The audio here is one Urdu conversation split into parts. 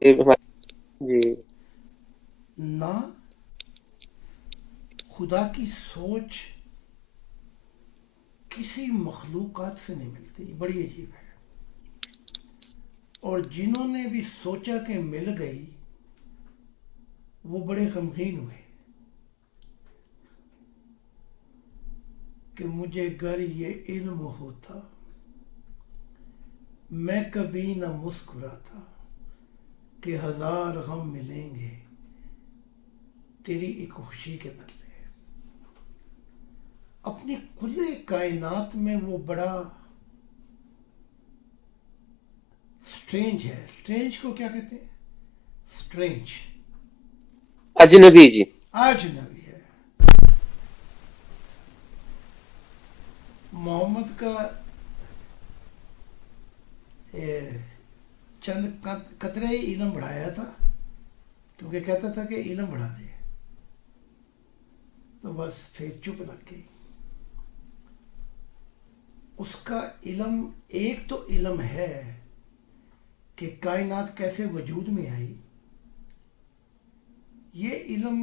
جی نہ خدا کی سوچ کسی مخلوقات سے نہیں ملتی، بڑی عجیب ہے۔ اور جنہوں نے بھی سوچا کہ مل گئی وہ بڑے غمگین ہوئے کہ مجھے گر یہ علم ہوتا میں کبھی نہ مسکراتا کہ ہزار غم ملیں گے تیری ایک خوشی کے بدلے۔ اپنی کل کائنات میں وہ بڑا سٹرینج ہے۔ سٹرینج کو کیا کہتے ہیں؟ سٹرینج، اجنبی جی. اجنبی ہے۔ محمد کا چند قطرے ہی علم بڑھایا تھا، کیونکہ کہتا تھا کہ علم بڑھا دے، تو بس پھر چپ لگ گئی۔ اس کا علم ایک تو علم ہے کہ کائنات کیسے وجود میں آئی، یہ علم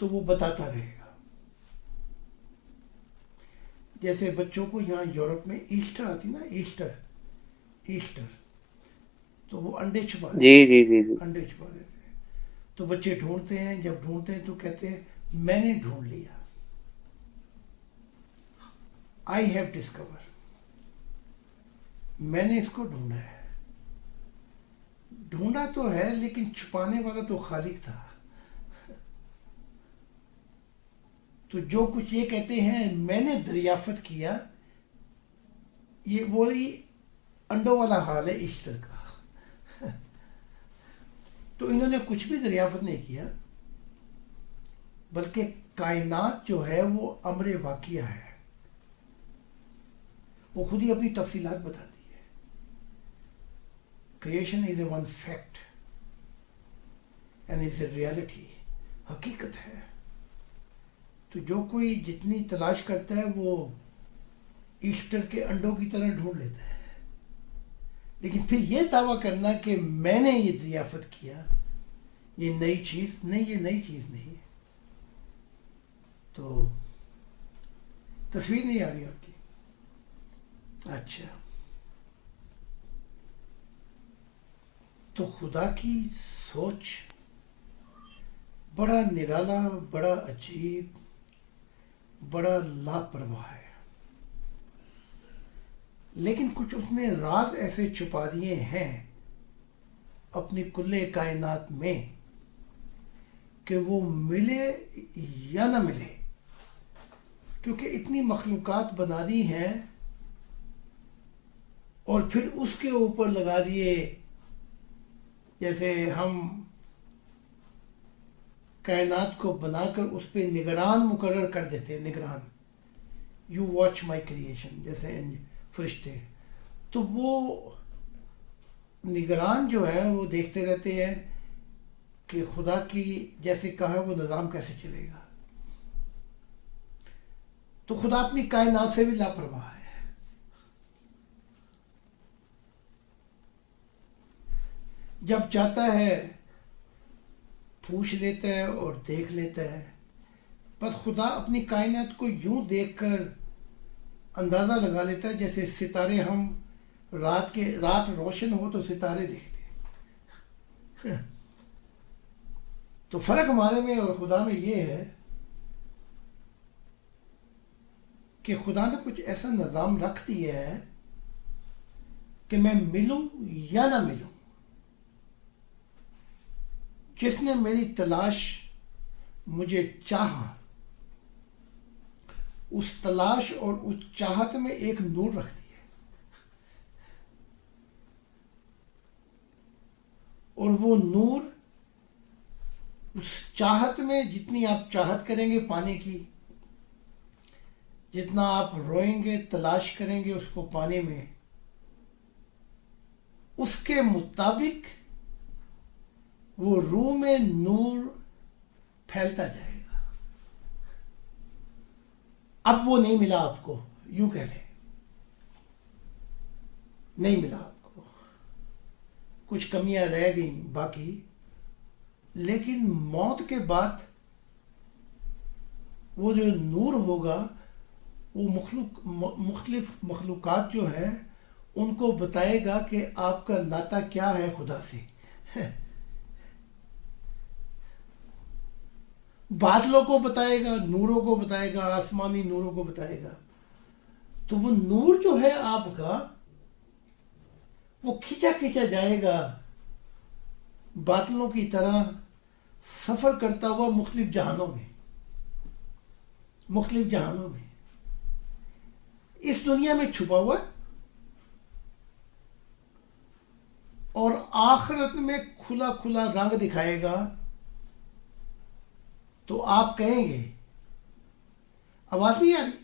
تو وہ بتاتا رہے گا۔ جیسے بچوں کو یہاں یورپ میں ایسٹر آتی نا، ایسٹر، ایسٹر، تو وہ انڈے چھپا جی دیتے جی جی جی. ہیں، انڈے چھپا دیتے ہیں، تو بچے ڈھونڈتے ہیں، جب ڈھونڈتے ہیں تو کہتے ہیں میں نے ڈھونڈ لیا، آئی ہیو ڈسکور، میں نے اس کو ڈھونڈا ہے۔ ڈھونڈا تو ہے لیکن چھپانے والا تو خالق تھا۔ تو جو کچھ یہ کہتے ہیں میں نے دریافت کیا، یہ وہی انڈوں والا حال ہے ایسٹر کا۔ تو انہوں نے کچھ بھی دریافت نہیں کیا، بلکہ کائنات جو ہے وہ امر واقعہ ہے، وہ خود ہی اپنی تفصیلات بتاتی ہے۔ Creation is a one fact and is a reality, حقیقت ہے۔ تو جو کوئی جتنی تلاش کرتا ہے وہ ایسٹر کے انڈوں کی طرح ڈھونڈ لیتا ہے، لیکن پھر یہ دعویٰ کرنا کہ میں نے یہ دریافت کیا، یہ نئی چیز نہیں، یہ نئی چیز نہیں ہے۔ تو تصویر نہیں آ رہی آپ کی؟ اچھا، تو خدا کی سوچ بڑا نرالا، بڑا عجیب، بڑا لاپرواہ ہے، لیکن کچھ اس نے راز ایسے چھپا دیے ہیں اپنی کل کائنات میں کہ وہ ملے یا نہ ملے، کیونکہ اتنی مخلوقات بنا دی ہیں اور پھر اس کے اوپر لگا دیے، جیسے ہم کائنات کو بنا کر اس پہ نگران مقرر کر دیتے ہیں، نگران، یو واچ مائی کریشن، جیسے فرشتے، تو وہ نگران جو ہے وہ دیکھتے رہتے ہیں کہ خدا کی جیسے کہا وہ نظام کیسے چلے گا۔ تو خدا اپنی کائنات سے بھی لاپرواہ ہے۔ جب چاہتا ہے پوچھ لیتا ہے اور دیکھ لیتا ہے۔ بس خدا اپنی کائنات کو یوں دیکھ کر اندازہ لگا لیتا ہے جیسے ستارے، ہم رات روشن ہو تو ستارے دیکھتے ہیں۔ تو فرق ہمارے میں اور خدا میں یہ ہے کہ خدا نے کچھ ایسا نظام رکھ دیا ہے کہ میں ملوں یا نہ ملوں، جس نے میری تلاش مجھے چاہا، اس تلاش اور اس چاہت میں ایک نور رکھ دی ہے، اور وہ نور اس چاہت میں جتنی آپ چاہت کریں گے پانے کی، جتنا آپ روئیں گے تلاش کریں گے اس کو پانے میں، اس کے مطابق وہ روح میں نور پھیلتا جائے گا۔ اب وہ نہیں ملا آپ کو، یوں کہہ لیں، نہیں ملا آپ کو، کچھ کمیاں رہ گئیں باقی، لیکن موت کے بعد وہ جو نور ہوگا وہ مختلف مخلوقات جو ہیں ان کو بتائے گا کہ آپ کا ناطہ کیا ہے خدا سے. بادلوں کو بتائے گا، نوروں کو بتائے گا، آسمانی نوروں کو بتائے گا. تو وہ نور جو ہے آپ کا وہ کھینچا کھینچا جائے گا بادلوں کی طرح، سفر کرتا ہوا مختلف جہانوں میں، مختلف جہانوں میں. اس دنیا میں چھپا ہوا ہے اور آخرت میں کھلا کھلا رنگ دکھائے گا. تو آپ کہیں گے، آواز نہیں آ رہی؟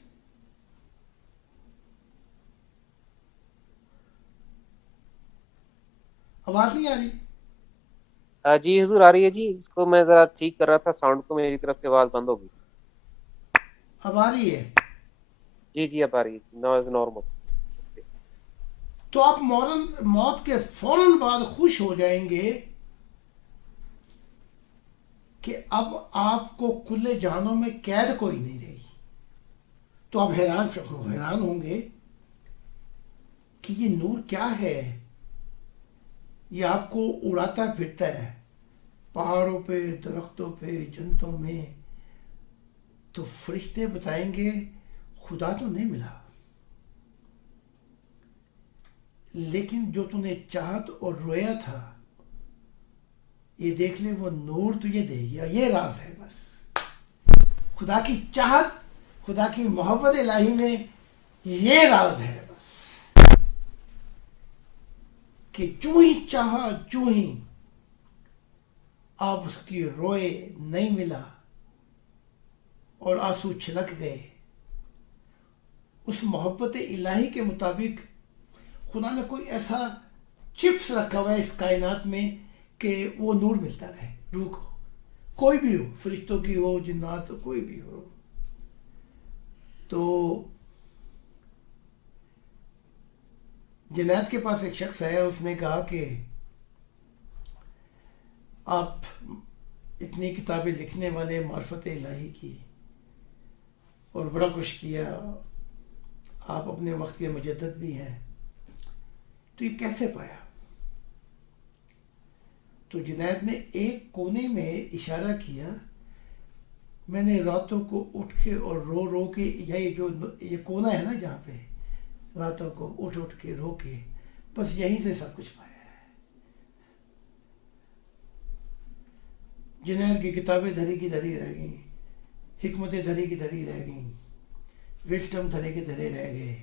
آواز نہیں آ رہی؟ جی حضور آ رہی ہے جی. اس کو میں ذرا ٹھیک کر رہا تھا، ساؤنڈ کو میری طرف سے آواز بند ہو گئی. اب آ رہی ہے؟ جی جی اب آ رہی ہے، نوائز نارمل. تو آپ موت کے فوراً بعد خوش ہو جائیں گے کہ اب آپ کو کھلے جہانوں میں قید کوئی نہیں رہی. تو آپ حیران ہوں گے کہ یہ نور کیا ہے. یہ آپ کو اڑاتا پھرتا ہے پہاڑوں پہ، درختوں پہ، جنتوں میں. تو فرشتے بتائیں گے خدا تو نہیں ملا، لیکن جو تو نے چاہت اور رویا تھا یہ دیکھ لے، وہ نور تجھے دے گیا. یہ راز ہے بس. خدا کی چاہت، خدا کی محبت الہی میں یہ راز ہے بس، کہ جو ہی چاہا جو ہی آپ اس کی روئے، نہیں ملا اور آنسو چھلک گئے. اس محبت الہی کے مطابق خدا نے کوئی ایسا چپس رکھا ہوا ہے اس کائنات میں کہ وہ نور ملتا رہے روح کو، کوئی بھی ہو، فرشتوں کی ہو، جنات ہو، کوئی بھی ہو. تو جنید کے پاس ایک شخص ہے، اس نے کہا کہ آپ اتنی کتابیں لکھنے والے، معرفت الہی کی، اور بڑا کچھ کیا، آپ اپنے وقت کے مجدد بھی ہیں، تو یہ کیسے پایا؟ تو جنید نے ایک کونے میں اشارہ کیا، میں نے راتوں کو اٹھ کے اور رو رو کے، یہ کونا ہے نا جہاں پہ راتوں کو اٹھ اٹھ کے رو کے، بس یہیں سے سب کچھ پایا ہے. جنید کی کتابیں دھری کی دھری رہ گئیں، حکمتیں دھری کی دھری رہ گئیں، وزڈم دھرے کے دھرے رہ گئے.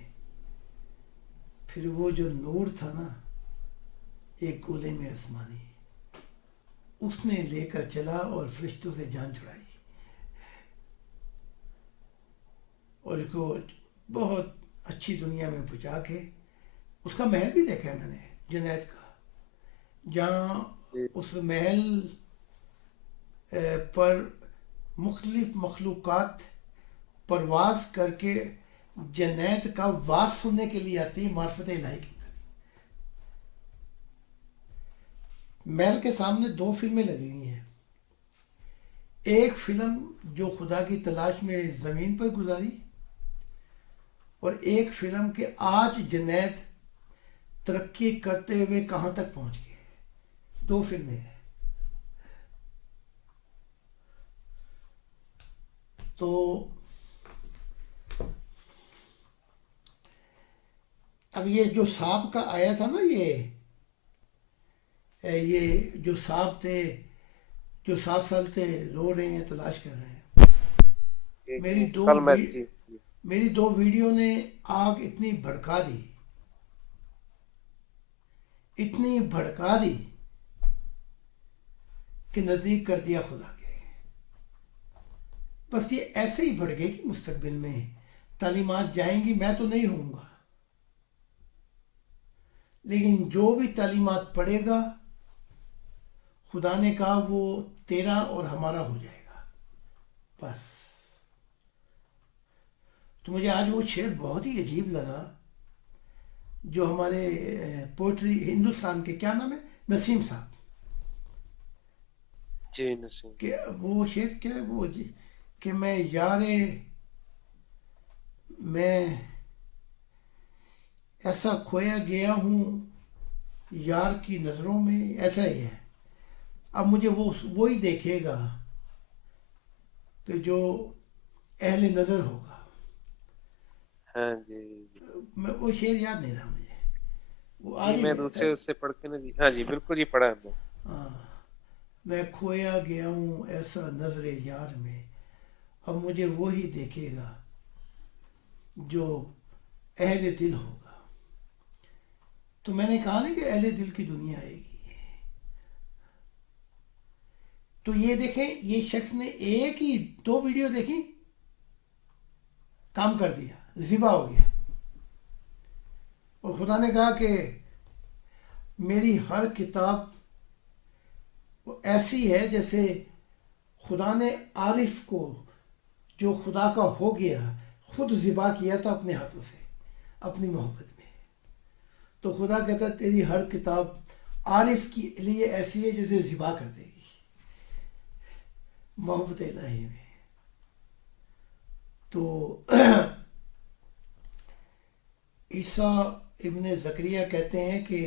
پھر وہ جو نور تھا نا ایک گولے میں آسمانی، اس نے لے کر چلا اور فرشتوں سے جان چھڑائی، اور اس کو بہت اچھی دنیا میں پہنچا کے، اس کا محل بھی دیکھا ہے میں نے جنید کا، جہاں جی اس محل پر مختلف مخلوقات پرواز کر کے جنید کا واز سننے کے لیے آتی ہے معرفت الہی کی. محل کے سامنے 2 فلمیں لگی ہوئی ہیں. ایک فلم جو خدا کی تلاش میں زمین پر گزاری، اور ایک فلم کہ آج جنید ترقی کرتے ہوئے کہاں تک پہنچ گئے. 2 فلمیں ہیں. تو اب یہ جو سانپ کا آیا تھا نا، یہ جو سانپ تھے جو 7 سال سے رو رہے ہیں، تلاش کر رہے ہیں. جی میری جی دو کل میں وی- جی جی میری 2 ویڈیو نے آگ اتنی بھڑکا دی، اتنی بھڑکا دی کہ نزدیک کر دیا خدا کے. بس یہ ایسے ہی بڑھے گی مستقبل میں، تعلیمات جائیں گی، میں تو نہیں ہوں گا، لیکن جو بھی تعلیمات پڑھے گا خدا نے کہا وہ تیرا اور ہمارا ہو جائے گا. بس. تو مجھے آج وہ شعر بہت ہی عجیب لگا جو ہمارے پوئٹری ہندوستان کے، کیا نام ہے، نسیم صاحب. جی نسیم. کہ وہ شعر کیا ہے وہ جی، کہ میں یار میں ایسا کھویا گیا ہوں یار کی نظروں میں، ایسا ہی ہے. اب مجھے وہی دیکھے گا کہ جو اہل نظر ہوگا. ہاں جی. میں وہ شعر یاد نہیں رہا مجھے، وہ جی آج ہی میں میں دوسرے اس سے پڑھ کے نا جی، ہاں جی بالکل جی پڑھا ہے ہم نے. ہاں، میں کھویا گیا ہوں ایسا نظر یار میں، اب مجھے وہی دیکھے گا جو اہل دل ہوگا. تو میں نے کہا نا کہ اہل دل کی دنیا آئے گی. تو یہ دیکھیں، یہ شخص نے ایک ہی 2 ویڈیو دیکھی، کام کر دیا، ذبح ہو گیا. اور خدا نے کہا کہ میری ہر کتاب ایسی ہے جیسے خدا نے عارف کو جو خدا کا ہو گیا خود ذبح کیا تھا اپنے ہاتھوں سے اپنی محبت میں. تو خدا کہتا ہے تیری ہر کتاب عارف کے لیے ایسی ہے جسے ذبح کر دے گی محبت الہی میں. تو عیسیٰ ابن زکریا کہتے ہیں کہ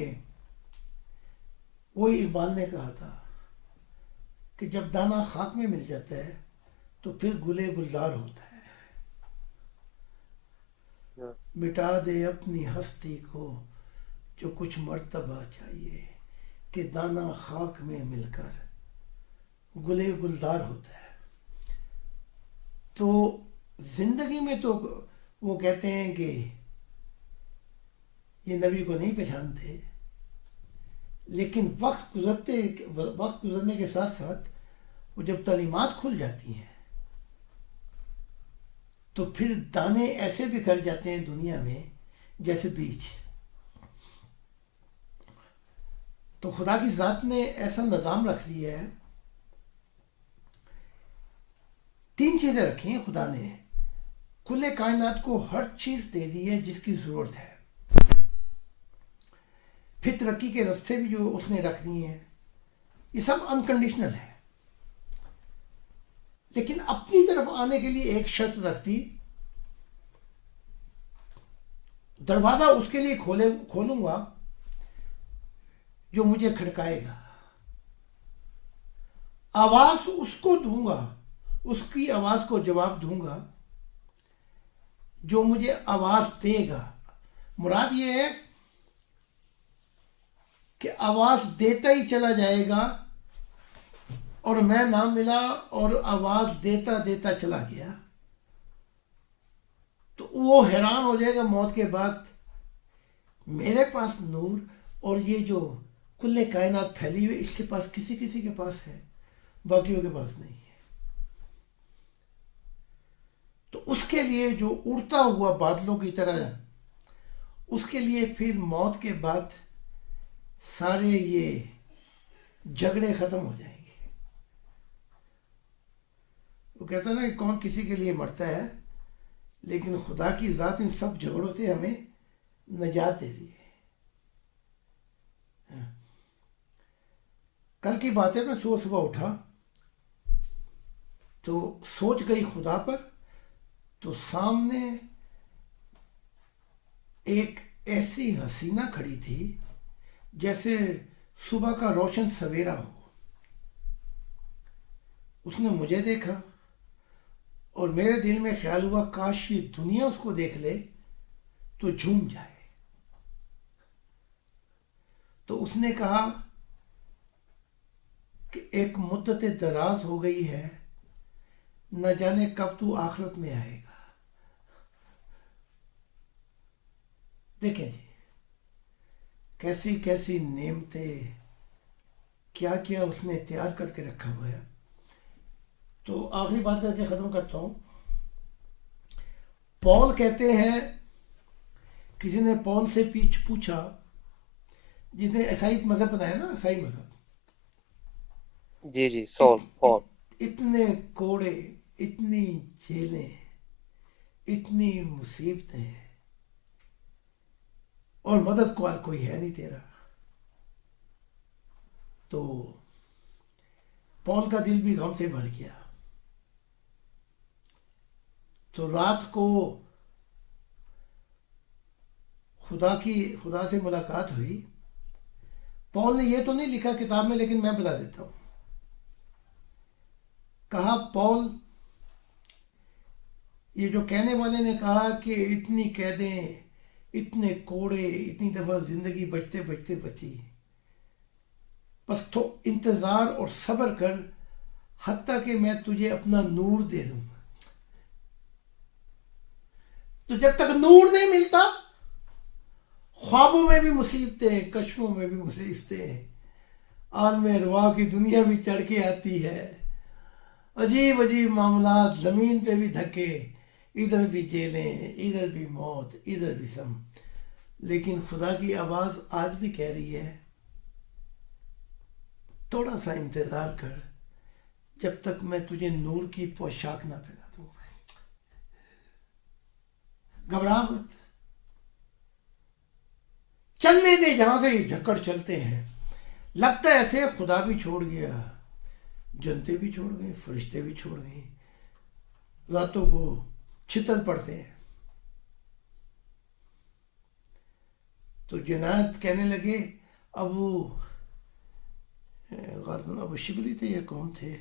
وہی اقبال نے کہا تھا کہ جب دانہ خاک میں مل جاتا ہے تو پھر گلے گلزار ہوتا ہے. ہاں. مٹا دے اپنی ہستی کو جو کچھ مرتبہ چاہیے، کہ دانہ خاک میں مل کر گلے گلزار ہوتا ہے. تو زندگی میں تو وہ کہتے ہیں کہ یہ نبی کو نہیں پہچانتے، لیکن وقت گزرنے کے ساتھ ساتھ وہ جب تعلیمات کھل جاتی ہیں تو پھر دانے ایسے بکھر جاتے ہیں دنیا میں جیسے بیج. تو خدا کی ذات نے ایسا نظام رکھ دیا ہے. 3 چیزیں رکھی ہیں خدا نے. کل کائنات کو ہر چیز دے دی ہے جس کی ضرورت ہے. پھر ترقی کے رستے بھی جو اس نے رکھ دیے ہیں، یہ سب انکنڈیشنل ہے. لیکن اپنی طرف آنے کے لیے ایک شرط رکھ دی، دروازہ اس کے لیے کھولوں گا جو مجھے کھڑکائے گا. آواز اس کو دوں گا، اس کی آواز کو جواب دوں گا جو مجھے آواز دے گا. مراد یہ ہے کہ آواز دیتا ہی چلا جائے گا اور میں نہ ملا اور آواز دیتا دیتا چلا گیا تو وہ حیران ہو جائے گا موت کے بعد. میرے پاس نور اور یہ جو کل کائنات پھیلی ہوئی اس کے پاس کسی کسی کے پاس ہے، باقیوں کے پاس نہیں ہے. تو اس کے لیے جو اڑتا ہوا بادلوں کی طرح ہے، اس کے لیے پھر موت کے بعد سارے یہ جھگڑے ختم ہو جائیں گے. وہ کہتا ہے نا کہ کون کسی کے لیے مرتا ہے، لیکن خدا کی ذات ان سب جھگڑوں سے ہمیں نجات دے دی ہے. کل کی بات ہے، میں صبح صبح اٹھا تو سوچ گئی خدا پر، تو سامنے ایک ایسی حسینہ کھڑی تھی جیسے صبح کا روشن سویرا ہو. اس نے مجھے دیکھا اور میرے دل میں خیال ہوا کاش یہ دنیا اس کو دیکھ لے تو جھوم جائے. تو اس نے کہا کہ ایک مدت دراز ہو گئی ہے، نہ جانے کب تو آخرت میں آئے گا. دیکھیں جی، کیسی کیسی نعمتیں، کیا کیا اس نے تیار کر کے رکھا ہوا ہے. تو آخری بات کر کے ختم کرتا ہوں. پول کہتے ہیں، کسی نے پول سے پوچھا، جس نے عیسائی مذہب بنایا نا، عیسائی مذہب، جی جی سول پال. اتنے کوڑے، اتنی جیلیں، اتنی مصیبتیں، اور مدد کو کوئی ہے نہیں تیرا. تو پال کا دل بھی غم سے بھر گیا. تو رات کو خدا سے ملاقات ہوئی. پال نے یہ تو نہیں لکھا کتاب میں، لیکن میں بتا دیتا ہوں. کہا پال، یہ جو کہنے والے نے کہا کہ اتنی قیدیں، اتنے کوڑے، اتنی دفعہ زندگی بچتے بچتے بچی، بس تو انتظار اور صبر کر حتیٰ کہ میں تجھے اپنا نور دے دوں. تو جب تک نور نہیں ملتا، خوابوں میں بھی مصیبتیں، کشفوں میں بھی مصیبتیں، عالم ارواح کی دنیا بھی چڑھ کے آتی ہے. عجیب عجیب معاملات، زمین پہ بھی دھکے، ادھر بھی جیلیں، ادھر بھی موت، ادھر بھی سم. لیکن خدا کی آواز آج بھی کہہ رہی ہے تھوڑا سا انتظار کر جب تک میں تجھے نور کی پوشاک نہ پہنا دوں. گھبرا مت، چلنے دے جہاں سے جھکڑ چلتے ہیں. لگتا ہے ایسے خدا بھی چھوڑ گیا، جنتے بھی چھوڑ گئے، فرشتے بھی چھوڑ گئے، راتوں کو چھتر پڑتے ہیں. تو جنات کہنے لگے، ابو شبلی تھے، یہ کون تھے،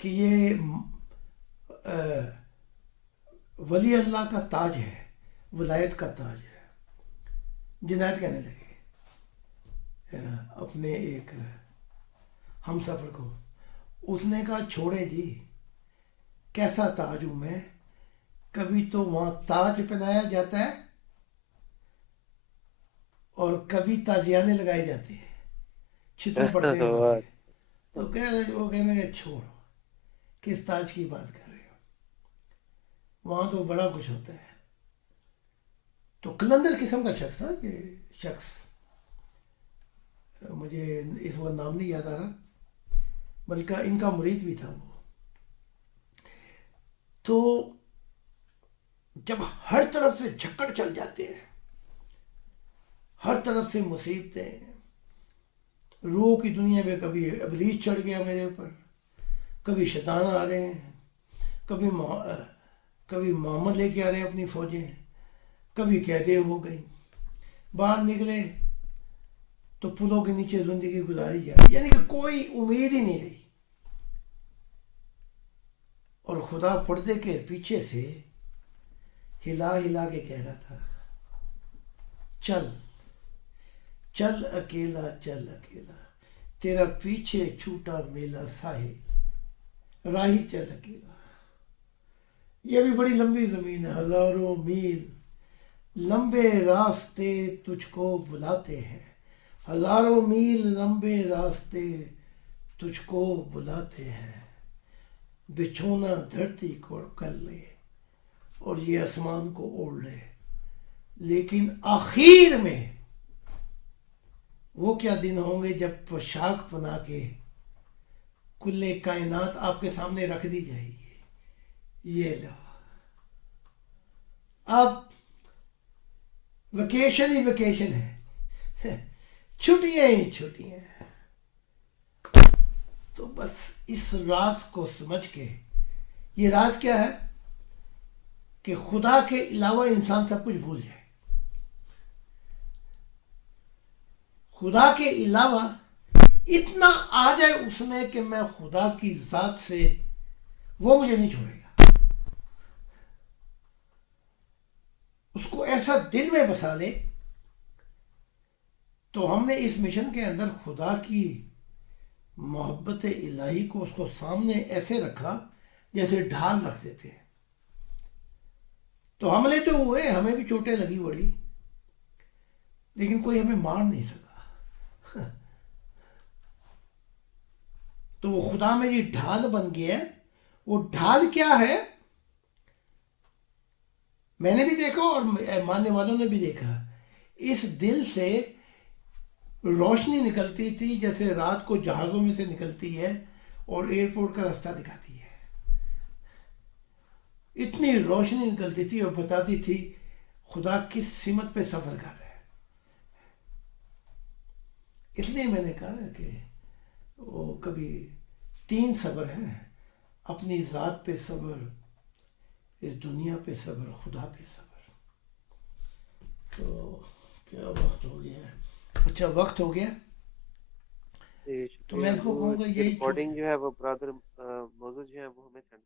کہ یہ ولی اللہ کا تاج ہے، ولایت کا تاج ہے. جنات کہنے لگے اپنے ایک ہم سفر کو. اس نے کہا چھوڑے جی، کیسا تاج ہوں میں. کبھی تو وہاں تاج پہنایا جاتا ہے اور کبھی تازیانے لگائے جاتے ہیں، چھتر پڑتے ہیں وہاں سے. تو وہ کہنے لگے چھوڑو، کس تاج کی بات کر رہے ہو، وہاں تو بڑا کچھ ہوتا ہے. تو کلندر قسم کا شخص تھا یہ شخص، مجھے اس وقت نام نہیں یاد آ رہا، بلکہ ان کا مرید بھی تھا وہ. تو جب ہر طرف سے جھکڑ چل جاتے ہیں، ہر طرف سے مصیبتیں، روح کی دنیا میں کبھی ابلیس چڑھ گیا میرے اوپر، کبھی شیطان آ رہے ہیں، کبھی محمد لے کے آ رہے ہیں اپنی فوجیں، کبھی قیدیں ہو گئی، باہر نکلے تو پلوں کے نیچے زندگی گزاری جائے، یعنی کہ کوئی امید ہی نہیں رہی. اور خدا پردے کے پیچھے سے ہلا ہلا کے کہہ رہا تھا چل چل اکیلا، چل اکیلا، تیرا پیچھے چھوٹا میلا ساحل، راہی چل اکیلا. یہ بھی بڑی لمبی زمین ہے، ہزاروں میل لمبے راستے تجھ کو بلاتے ہیں، ہزاروں میل لمبے راستے تجھ کو بلاتے ہیں. بچھونا دھرتی کو کر لے اور یہ آسمان کو اوڑھ لے، لیکن آخر میں وہ کیا دن ہوں گے جب پوشاک بنا کے کل کائنات آپ کے سامنے رکھ دی جائے گی. یہ لو، اب ویکیشن ہی ویکیشن ہے، چھٹیاں ہی چھٹیاں ہیں. تو بس اس راز کو سمجھ کے، یہ راز کیا ہے کہ خدا کے علاوہ انسان سب کچھ بھول جائے. خدا کے علاوہ اتنا آ جائے اس میں کہ میں خدا کی ذات سے، وہ مجھے نہیں چھوڑے گا. اس کو ایسا دل میں بسا لے. تو ہم نے اس مشن کے اندر خدا کی محبت الہی کو اس کو سامنے ایسے رکھا جیسے ڈھال رکھ دیتے ہیں. تو حملے تو ہوئے، ہمیں بھی چوٹیں لگی بڑی، لیکن کوئی ہمیں مار نہیں سکا. تو وہ خدا میری ڈھال بن گیا. وہ ڈھال کیا ہے میں نے بھی دیکھا اور ماننے والوں نے بھی دیکھا. اس دل سے روشنی نکلتی تھی جیسے رات کو جہازوں میں سے نکلتی ہے اور ایئرپورٹ کا راستہ دکھاتی ہے. اتنی روشنی نکلتی تھی اور بتاتی تھی خدا کس سمت پہ سفر کر رہا ہے. اس لیے میں نے کہا کہ وہ کبھی 3 صبر ہیں: اپنی ذات پہ صبر، اس دنیا پہ صبر، خدا پہ صبر. تو کیا وقت ہو گیا ہے؟ اچھا وقت ہو گیا. جی تو شکریہ. میں اس کو وہ کہوں گا اس کی یہی چھوٹی. ریکارڈنگ جو ہے وہ برادر موزز جو ہے وہ ہمیں سینڈ